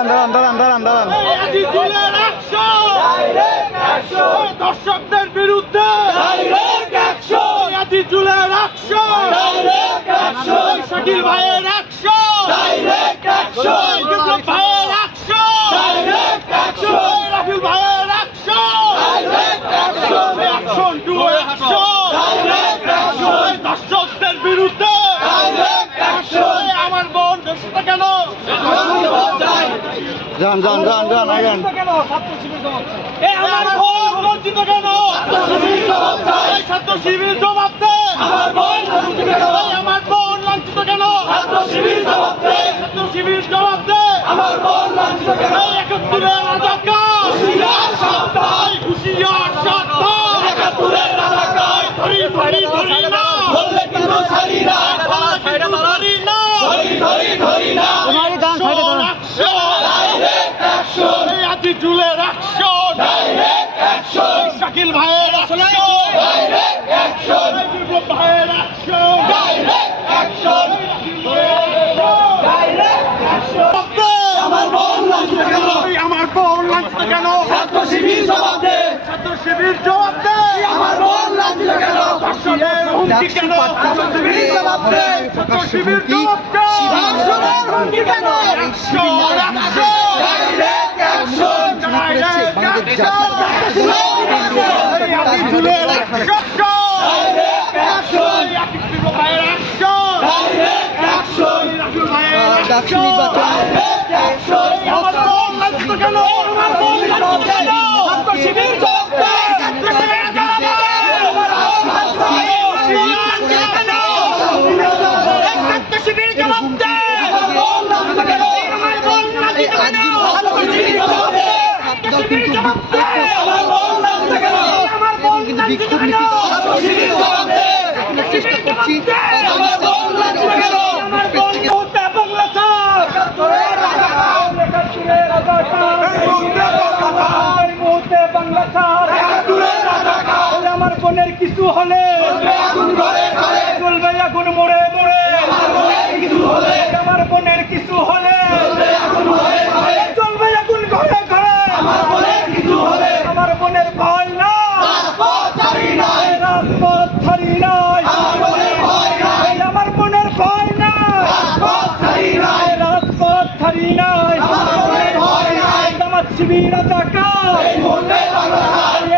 দাঁড়ান দাঁড়ান দাঁড়ান দাঁড়ান। দর্শকদের বিরুদ্ধে শাকিল ভাইয়ের যান যান যান যান আগেন ছাত্র শিবির ছাত্র শিবির বিএনপির জবাব দেয় আমার বল লাগছে কেন হুমকি কেন বিএনপির জবাব দেয় শিবির জবাব দেয় হুমকি কেন? ডাক্তার নির্বাচন। শিবির আমার বোনের কিছু হলে চলবে মোড়ে মোড়ে ছাড়ি নাই। আমার বোনের ভয় নাই। রাজপথ ছাড়ি নাই। আমার শিবির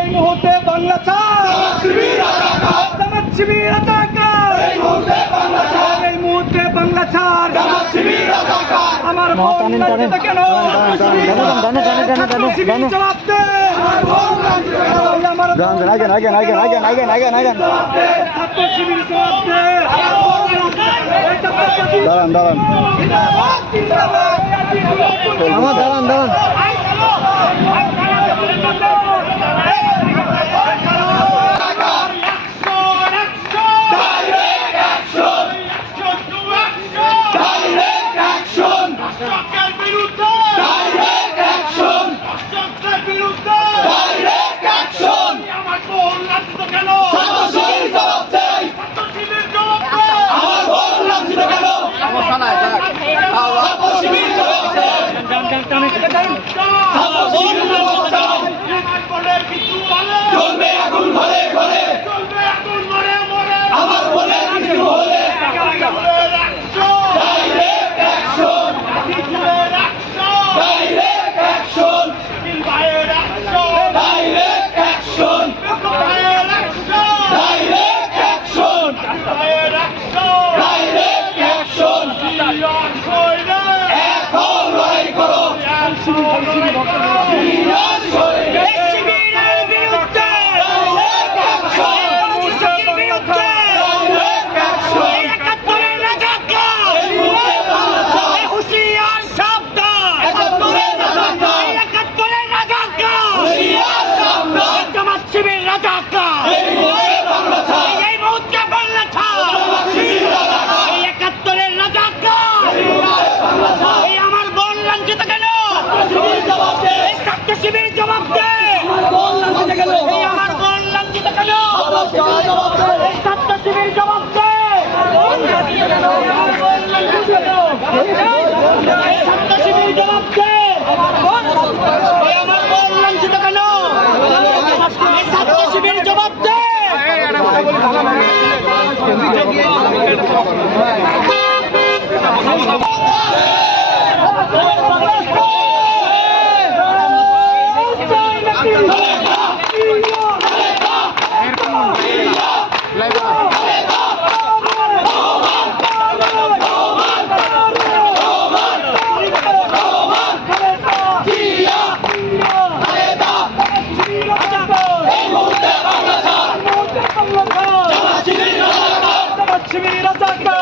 এই মুহূর্তে বাংলা চাষ আমার শিবির টানেন টানেন টানেন টানেন টানেন টানেন টানেন আগেন আগেন আগেন আগেন আগেন আগেন আগেন দাঁড়ান। দাঁড়ান দাঁড়ান দাঁড়ান। Stadion! শিবির রাজাকার